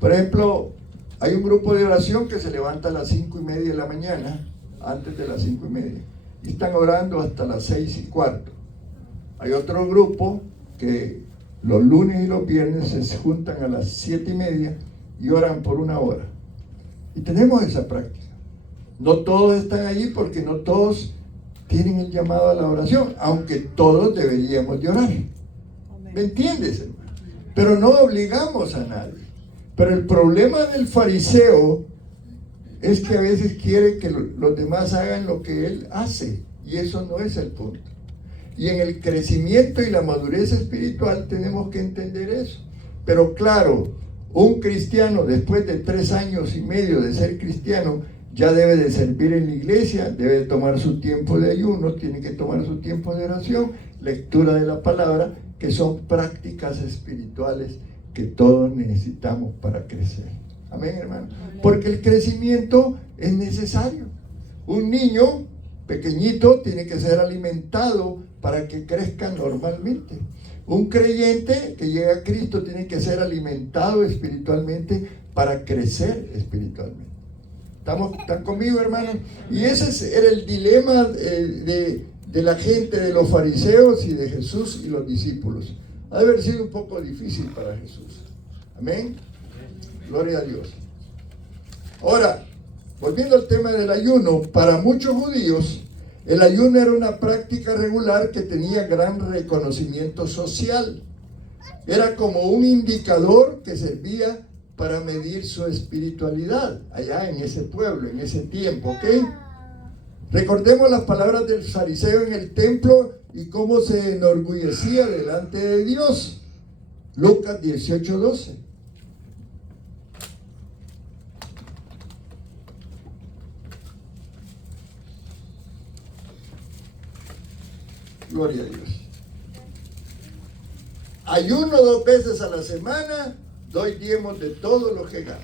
Por ejemplo, hay un grupo de oración que se levanta a las 5:30 de la mañana, antes de las 5:30, y están orando hasta las 6:15. Hay otro grupo que los lunes y los viernes se juntan a las 7:30 y oran por 1 hora. Y tenemos esa práctica. No todos están allí porque no todos tienen el llamado a la oración, aunque todos deberíamos de orar. ¿Me entiendes, hermano? Pero no obligamos a nadie. Pero el problema del fariseo es que a veces quiere que los demás hagan lo que él hace, y eso no es el punto. Y en el crecimiento y la madurez espiritual tenemos que entender eso. Pero claro, un cristiano después de 3 años y medio de ser cristiano ya debe de servir en la iglesia, debe de tomar su tiempo de ayuno, tiene que tomar su tiempo de oración, lectura de la palabra, que son prácticas espirituales que todos necesitamos para crecer. Amén, hermano. Porque el crecimiento es necesario. Un niño pequeñito tiene que ser alimentado para que crezca normalmente. Un creyente que llega a Cristo tiene que ser alimentado espiritualmente para crecer espiritualmente. ¿Están conmigo, hermanos? Y ese era el dilema de la gente, de los fariseos y de Jesús y los discípulos. Ha de haber sido un poco difícil para Jesús. Amén. Gloria a Dios. Ahora, volviendo al tema del ayuno, para muchos judíos, el ayuno era una práctica regular que tenía gran reconocimiento social. Era como un indicador que servía para medir su espiritualidad allá en ese pueblo, en ese tiempo, ¿ok? Recordemos las palabras del fariseo en el templo y cómo se enorgullecía delante de Dios. Lucas 18:12. Gloria a Dios. Ayuno 2 veces a la semana, doy diezmos de todo lo que gano.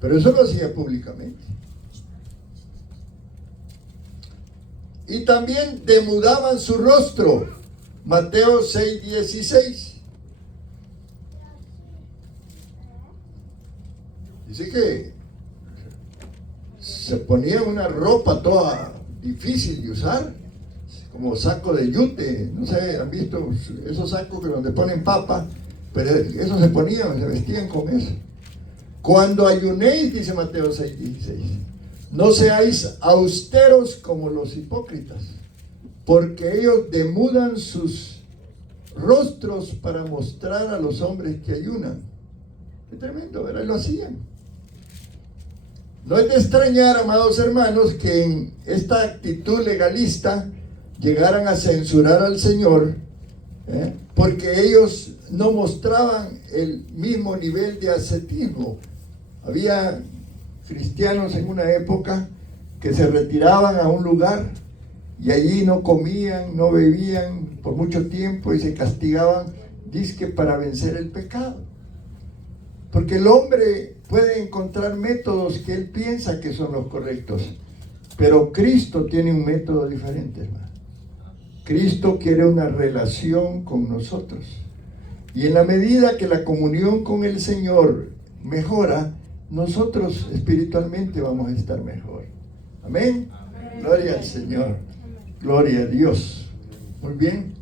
Pero eso lo hacía públicamente. y también demudaban su rostro. Mateo 6:16. Dice que se ponía una ropa toda difícil de usar, como saco de yute, no sé, han visto esos sacos que donde ponen papa, pero eso se ponían, se vestían con eso. Cuando ayunéis, dice Mateo 6:16, no seáis austeros como los hipócritas, porque ellos demudan sus rostros para mostrar a los hombres que ayunan. Qué tremendo, ¿verdad? Lo hacían. No es de extrañar, amados hermanos, que en esta actitud legalista llegaran a censurar al Señor, porque ellos no mostraban el mismo nivel de ascetismo. Había cristianos en una época que se retiraban a un lugar y allí no comían, no bebían por mucho tiempo y se castigaban, dizque para vencer el pecado. Porque el hombre puede encontrar métodos que él piensa que son los correctos, pero Cristo tiene un método diferente, hermano. Cristo quiere una relación con nosotros. Y en la medida que la comunión con el Señor mejora, nosotros espiritualmente vamos a estar mejor. Amén. Amén. Gloria al Señor. Amén. Gloria a Dios. Muy bien.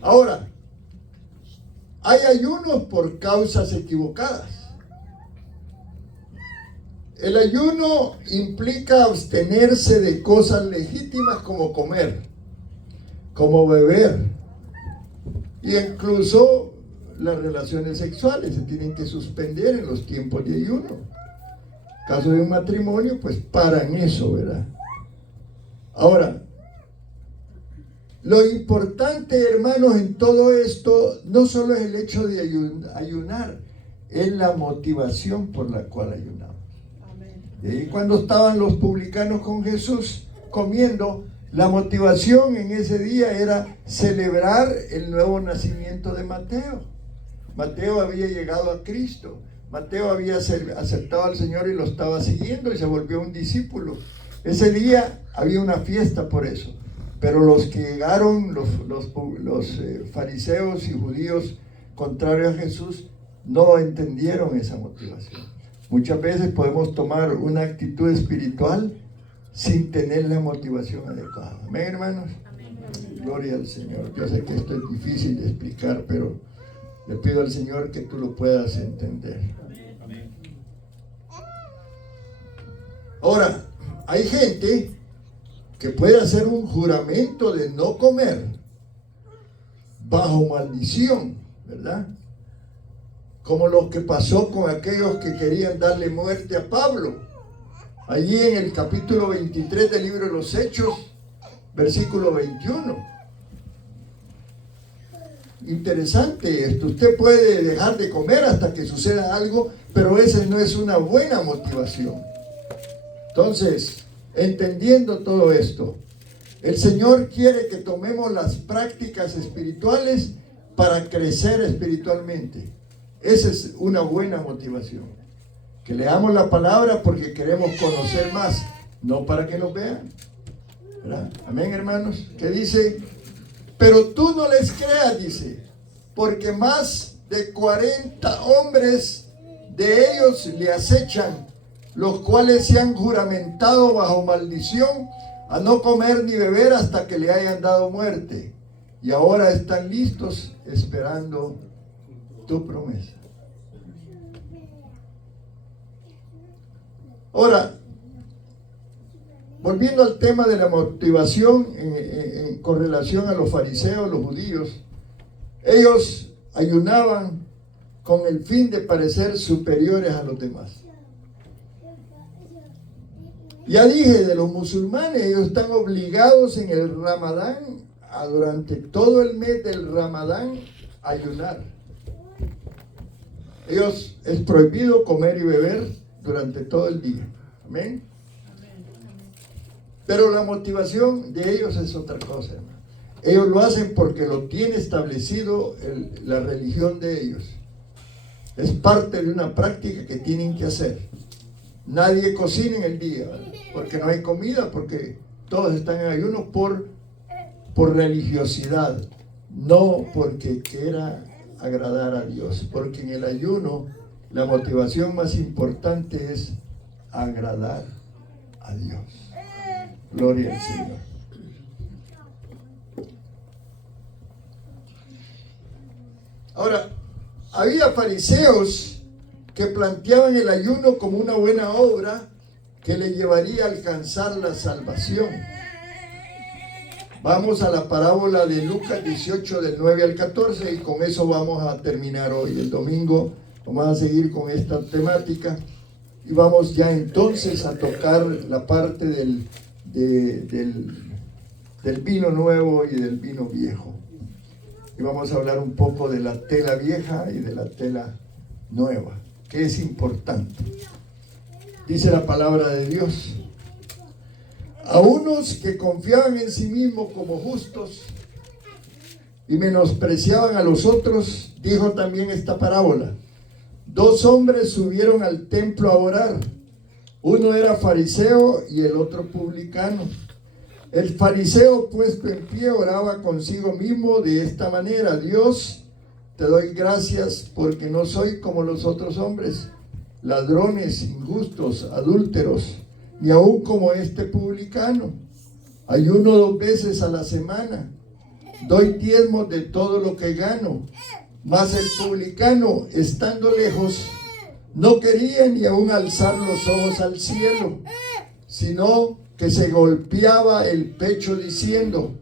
Ahora, hay ayunos por causas equivocadas. El ayuno implica abstenerse de cosas legítimas como comer, como beber, e incluso las relaciones sexuales se tienen que suspender en los tiempos de ayuno. En caso de un matrimonio, pues paran eso, ¿verdad? Ahora, lo importante, hermanos, en todo esto no solo es el hecho de ayunar, es la motivación por la cual ayunamos. Y cuando estaban los publicanos con Jesús comiendo, la motivación en ese día era celebrar el nuevo nacimiento de Mateo. Mateo había llegado a Cristo. Mateo había aceptado al Señor y lo estaba siguiendo y se volvió un discípulo. Ese día había una fiesta por eso. Pero los que llegaron, los fariseos y judíos contrarios a Jesús, no entendieron esa motivación. Muchas veces podemos tomar una actitud espiritual sin tener la motivación adecuada. Amén, hermanos. Amén. Gloria al Señor. Yo sé que esto es difícil de explicar, pero le pido al Señor que tú lo puedas entender. Amén. Ahora, hay gente que puede hacer un juramento de no comer bajo maldición, ¿verdad? Como lo que pasó con aquellos que querían darle muerte a Pablo. Allí en el capítulo 23 del libro de los Hechos, versículo 21. Interesante esto. Usted puede dejar de comer hasta que suceda algo, pero esa no es una buena motivación. Entonces, entendiendo todo esto, el Señor quiere que tomemos las prácticas espirituales para crecer espiritualmente. Esa es una buena motivación. Que leamos la palabra porque queremos conocer más, no para que nos vean. ¿Verdad? Amén, hermanos. ¿Qué dice? Pero tú no les creas, dice, porque más de 40 hombres de ellos le acechan, los cuales se han juramentado bajo maldición a no comer ni beber hasta que le hayan dado muerte. Y ahora están listos esperando tu promesa. Ahora, volviendo al tema de la motivación con relación a los fariseos, los judíos, ellos ayunaban con el fin de parecer superiores a los demás. Ya dije, de los musulmanes, ellos están obligados en el Ramadán, durante todo el mes del Ramadán, a ayunar. Ellos es prohibido comer y beber durante todo el día. Amén. Pero la motivación de ellos es otra cosa, hermano. Ellos lo hacen porque lo tiene establecido la religión de ellos. Es parte de una práctica que tienen que hacer. Nadie cocina en el día, ¿vale? Porque no hay comida, porque todos están en ayuno por religiosidad, no porque quiera agradar a Dios, porque en el ayuno la motivación más importante es agradar a Dios. Gloria al Señor. Ahora, había fariseos que planteaban el ayuno como una buena obra que le llevaría a alcanzar la salvación. Vamos a la parábola de Lucas 18 del 9 al 14 y con eso vamos a terminar hoy. El domingo vamos a seguir con esta temática y vamos ya entonces a tocar la parte del vino nuevo y del vino viejo. Y vamos a hablar un poco de la tela vieja y de la tela nueva, que es importante. Dice la palabra de Dios: a unos que confiaban en sí mismos como justos y menospreciaban a los otros, dijo también esta parábola. 2 hombres subieron al templo a orar. Uno era fariseo y el otro publicano. El fariseo, puesto en pie, oraba consigo mismo de esta manera: Dios, te doy gracias porque no soy como los otros hombres, ladrones, injustos, adúlteros, ni aún como este publicano. Ayuno 2 veces a la semana, doy diezmos de todo lo que gano. Mas el publicano, estando lejos, no quería ni aún alzar los ojos al cielo, sino que se golpeaba el pecho diciendo: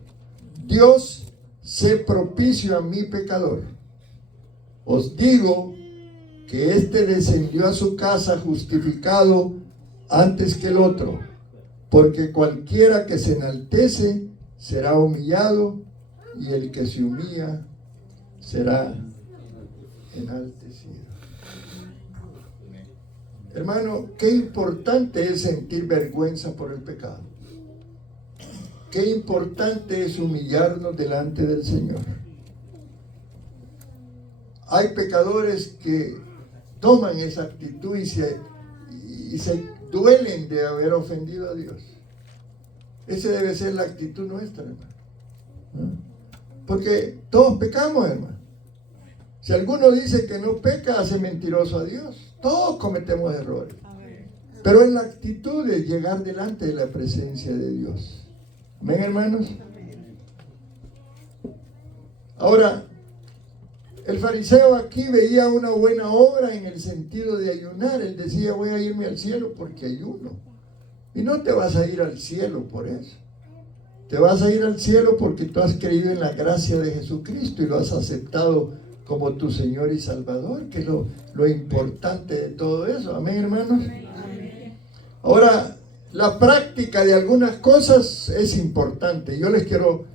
Dios, sé propicio a mi pecador. Os digo que éste descendió a su casa justificado antes que el otro, porque cualquiera que se enaltece será humillado, y el que se humilla será enaltecido. Hermano, qué importante es sentir vergüenza por el pecado. Qué importante es humillarnos delante del Señor. Hay pecadores que toman esa actitud y se duelen de haber ofendido a Dios. Esa debe ser la actitud nuestra, hermano. ¿No? Porque todos pecamos, hermano. Si alguno dice que no peca, hace mentiroso a Dios. Todos cometemos errores. Pero es la actitud de llegar delante de la presencia de Dios. ¿Amén, hermanos? Ahora, el fariseo aquí veía una buena obra en el sentido de ayunar. Él decía: voy a irme al cielo porque ayuno. Y no te vas a ir al cielo por eso. Te vas a ir al cielo porque tú has creído en la gracia de Jesucristo y lo has aceptado como tu Señor y Salvador, que es lo importante de todo eso. Amén, hermanos. Ahora, la práctica de algunas cosas es importante. Yo les quiero,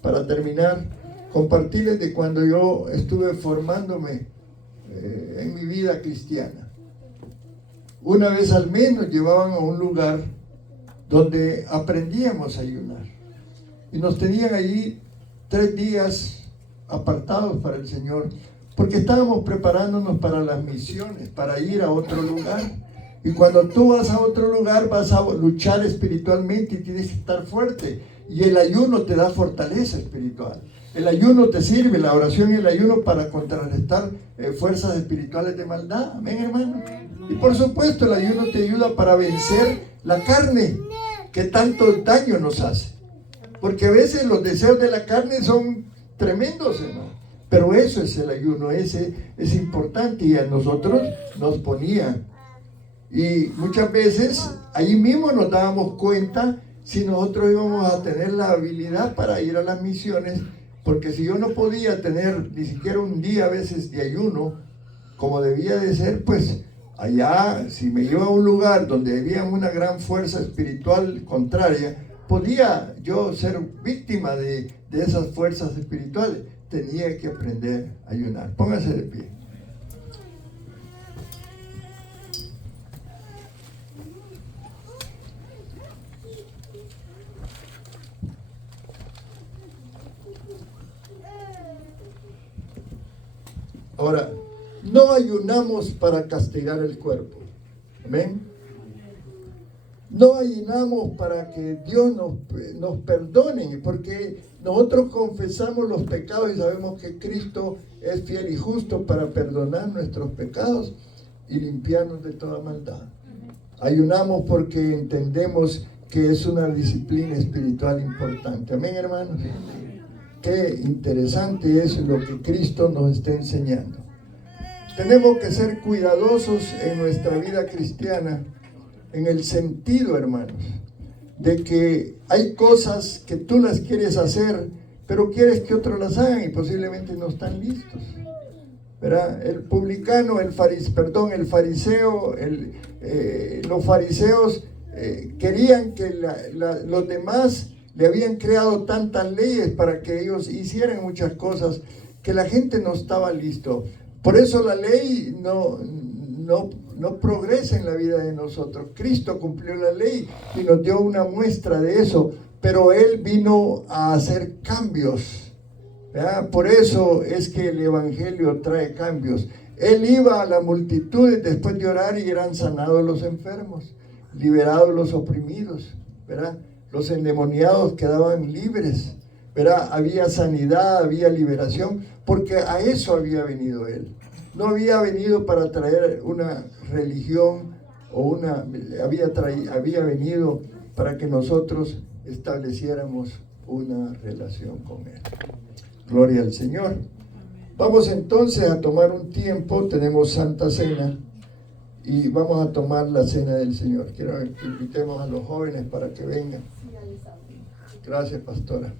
para terminar, compartirles de cuando yo estuve formándome en mi vida cristiana. Una vez al mes nos llevaban a un lugar donde aprendíamos a ayunar. Y nos tenían allí 3 días apartados para el Señor, porque estábamos preparándonos para las misiones, para ir a otro lugar. Y cuando tú vas a otro lugar, vas a luchar espiritualmente y tienes que estar fuerte. Y el ayuno te da fortaleza espiritual. El ayuno te sirve, la oración y el ayuno, para contrarrestar fuerzas espirituales de maldad. Amén, hermano. Y por supuesto, el ayuno te ayuda para vencer la carne que tanto daño nos hace. Porque a veces los deseos de la carne son tremendos, hermano. Pero eso es el ayuno, ese es importante, y a nosotros nos ponía. Y muchas veces ahí mismo nos dábamos cuenta si nosotros íbamos a tener la habilidad para ir a las misiones, porque si yo no podía tener ni siquiera un día a veces de ayuno como debía de ser, pues allá, si me iba a un lugar donde había una gran fuerza espiritual contraria, podía yo ser víctima de esas fuerzas espirituales. Tenía que aprender a ayunar. Póngase de pie. Ahora, no ayunamos para castigar el cuerpo. Amén. No ayunamos para que Dios nos perdone, porque nosotros confesamos los pecados y sabemos que Cristo es fiel y justo para perdonar nuestros pecados y limpiarnos de toda maldad. Ayunamos porque entendemos que es una disciplina espiritual importante. Amén, hermanos. Qué interesante es lo que Cristo nos está enseñando. Tenemos que ser cuidadosos en nuestra vida cristiana, en el sentido, hermanos, de que hay cosas que tú las quieres hacer, pero quieres que otros las hagan y posiblemente no están listos. ¿Verdad? El publicano, los fariseos querían que los demás le habían creado tantas leyes para que ellos hicieran muchas cosas que la gente no estaba listo. Por eso la ley no progresa en la vida de nosotros. Cristo cumplió la ley y nos dio una muestra de eso, pero Él vino a hacer cambios. ¿Verdad? Por eso es que el Evangelio trae cambios. Él iba a la multitud después de orar y eran sanados los enfermos, liberados los oprimidos, ¿verdad? Los endemoniados quedaban libres, ¿verdad? Había sanidad, había liberación, porque a eso había venido Él. No había venido para traer una religión había venido para que nosotros estableciéramos una relación con Él. Gloria al Señor. Vamos entonces a tomar un tiempo, tenemos Santa Cena y vamos a tomar la Cena del Señor. Quiero que invitemos a los jóvenes para que vengan. Gracias, pastora.